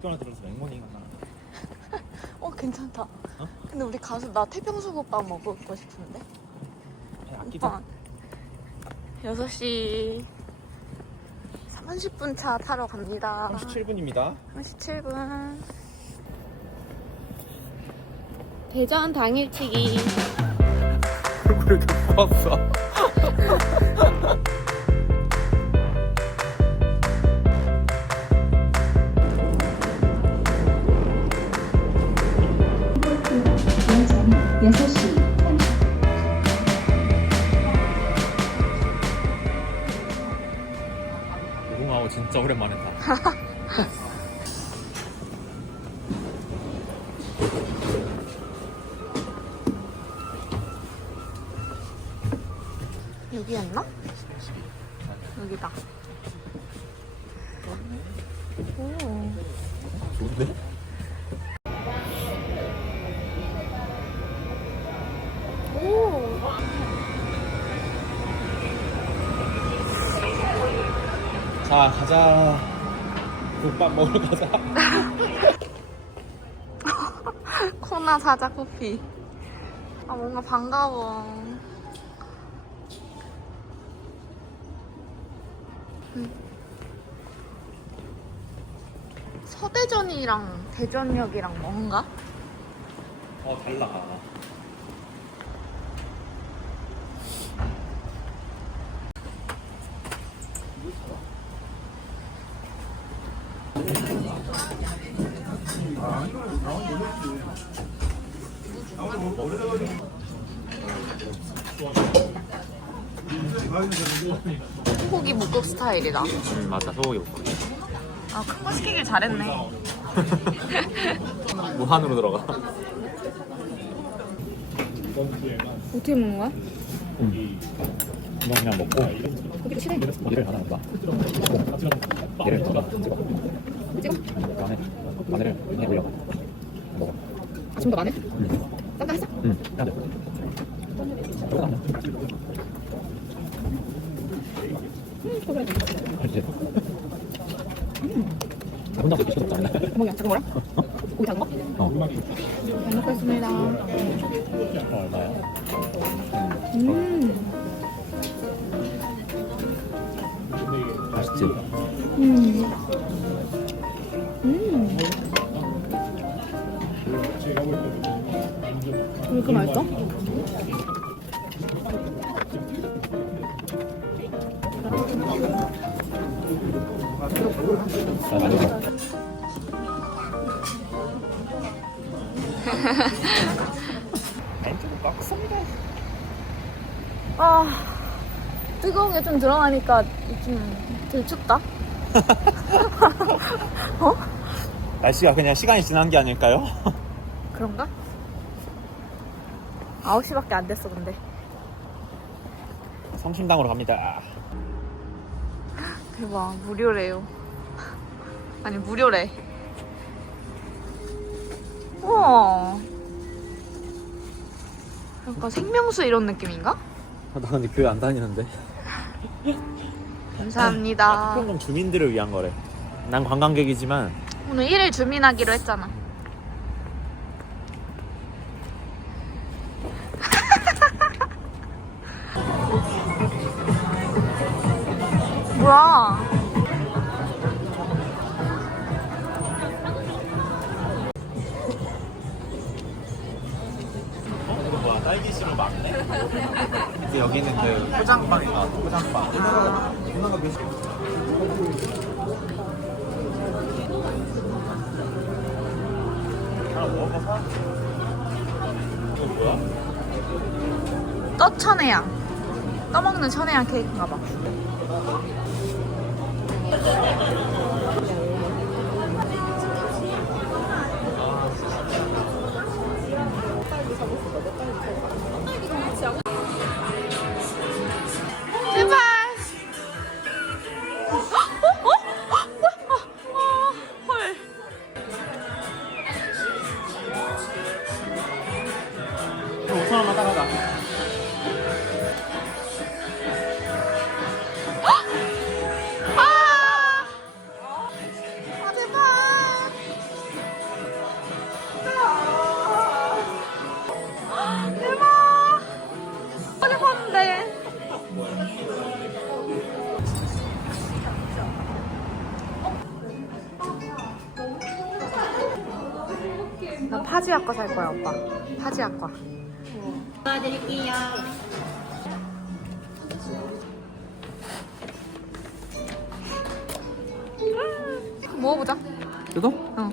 학교나 들어서 맥모닝 하나. 어 괜찮다. 어? 근데 우리 가수 나 태평수국밥 먹고 싶은데. 오빠. 6시 30분 차 타러 갑니다. 37분입니다. 37분. 대전 당일치기. 얼굴을 덮었어. 진짜 오랜만에 타. 여기였나? 여기다. 오. 좋은데? 자 가자. 국밥 먹으러 가자. 코나 사자 커피. 아 뭔가 반가워. 음. 서대전이랑 대전역이랑 뭔가? 어 달라. 소고기 묵국 스타일이다. 음 맞다 소고기 먹고. 아 큰 거 시키길 잘했네. 무한으로 들어가. 어떻게 먹는 거야? 이거 그냥 먹고 고기도 싫어해. 고기를 하나 넣어봐. 얘를 넣어봐. 찍어. 찍어? 마늘 마늘을 위에 올려. 먹어. 아, 좀더 많이? 응. 깜깜했어? 응. 음, 그래. 그렇지. 혼자 그렇게 시도 없잖아. 뭐야? 작은 거랑? 고기 작은 거? 어. 잘 먹겠습니다. 얼마야? 음. 맛있지? 음. 음. 왜 이렇게 맛있어? 아, 많이 먹어. 멘트도 꽉 씁니다. 아, 뜨거운 게 좀 들어가니까 좀 들춥다. 어? 날씨가 그냥 시간이 지난 게 아닐까요? 그런가? 9시밖에 안 됐어, 근데. 성심당으로 갑니다. 대박, 무료래요. 아니, 무료래. 우와. 약간 생명수 이런 느낌인가? 아, 나 근데 교회 안 다니는데. 감사합니다. 평범 주민들을 위한 거래. 난 관광객이지만 오늘 1일 주민하기로 했잖아. 근데 여기는 그 포장빵인가? 포장빵. 누나가 몇 시? 하나 먹어봐. 이거 뭐야? 떠천혜향. 떠먹는 천혜향 케이크인가 봐. 파지아과 살 거야 오빠. 파지아과. 도와드릴게요. 먹어보자. 뜯어? 어.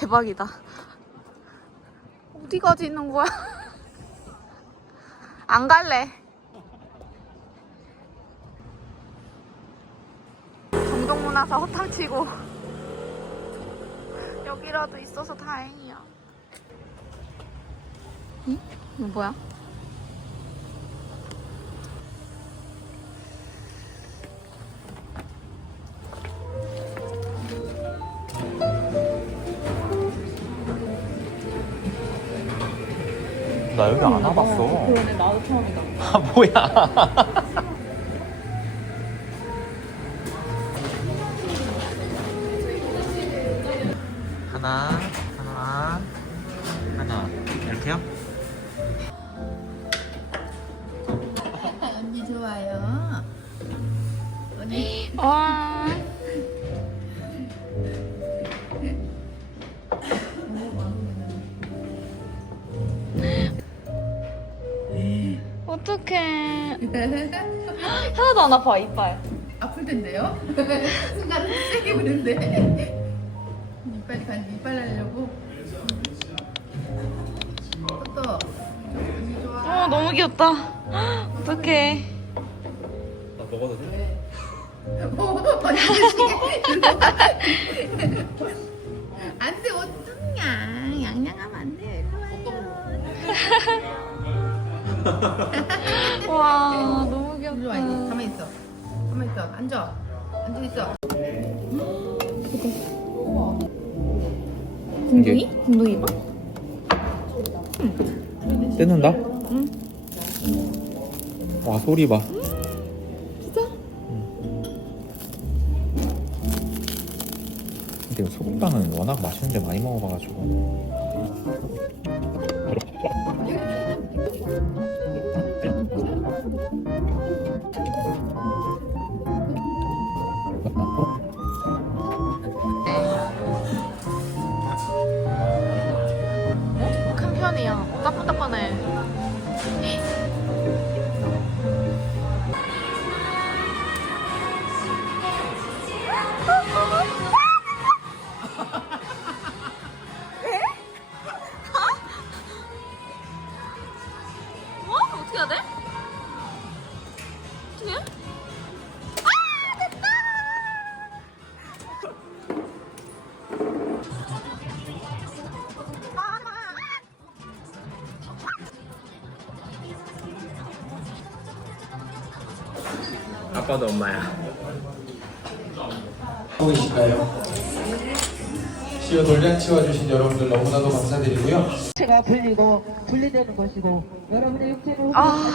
대박이다. 어디까지 있는 거야? 안 갈래. 정동문화사 허탕 치고 여기라도 있어서 다행이야. 응? 이거 뭐야? 나 여기 안 와봤어 그러네 나도 처음이다 아 뭐야 하나 하나 하나 이렇게요? 언니 좋아요. 언니 와. 어떡해. 하나도 안 아파, 이빨. 아플 텐데요? 순간 세게 부는데. 이빨이 간 이빨 날려고. 또. 어, 너무 귀엽다. 어떡해. 나 먹어도 돼? 안돼 어떡냐 양양하면 안 돼. 일로 와요. 와, 너무 일로 와 이제 귀엽다. 가만 있어. 가만 있어. 앉아. 앉아 있어. 궁둥이? 궁둥이 봐? 뜯는다? 응. 와 소리 봐. 진짜? 근데 소금빵은 워낙 맛있는데 많이 먹어봐가지고. 어떻게 해야 돼? 어떻게 해? 아! 됐다! 아빠도 엄마야. 보이실까요? 시어 돌잔치 와주신 여러분들 너무나도 감사드리고요. 체가 풀리고 분리되는 것이고 여러분의 육체는 아.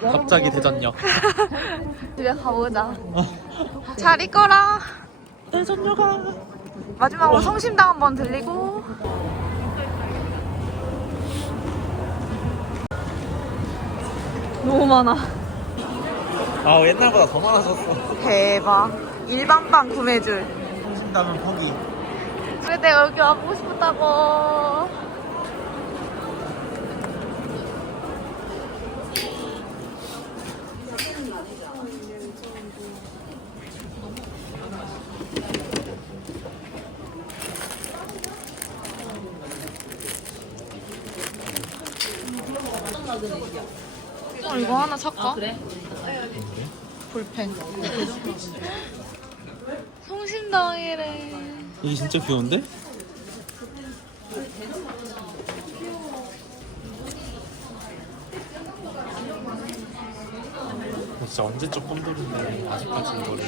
갑자기 대전역. 집에 가보자. 잘 있거라. 대전역아. 마지막으로 성심당 한번 들리고. 너무 많아. 아 옛날보다 더 많아졌어. 대박. 일반빵 구매줄. 신다면 포기. 그래 내가 여기 와보고 싶었다고 어, 이거 하나 살까? 아, 그래? 볼펜 성심당이래 이게 진짜 귀여운데? 나 진짜 언제적 꼼돌인데 아직까지 이거를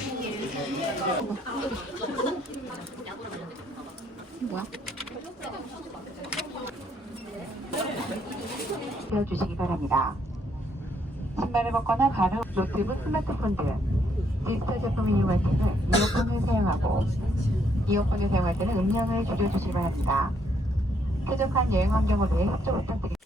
주시기 바랍니다. 신발을 벗거나 가루, 노트북, 스마트폰 등 디지털 제품을 이용할 때는 이어폰을 사용하고 이어폰을 사용할 때는 음량을 줄여주시기 바랍니다. 쾌적한 여행 위해 협조 부탁드립니다.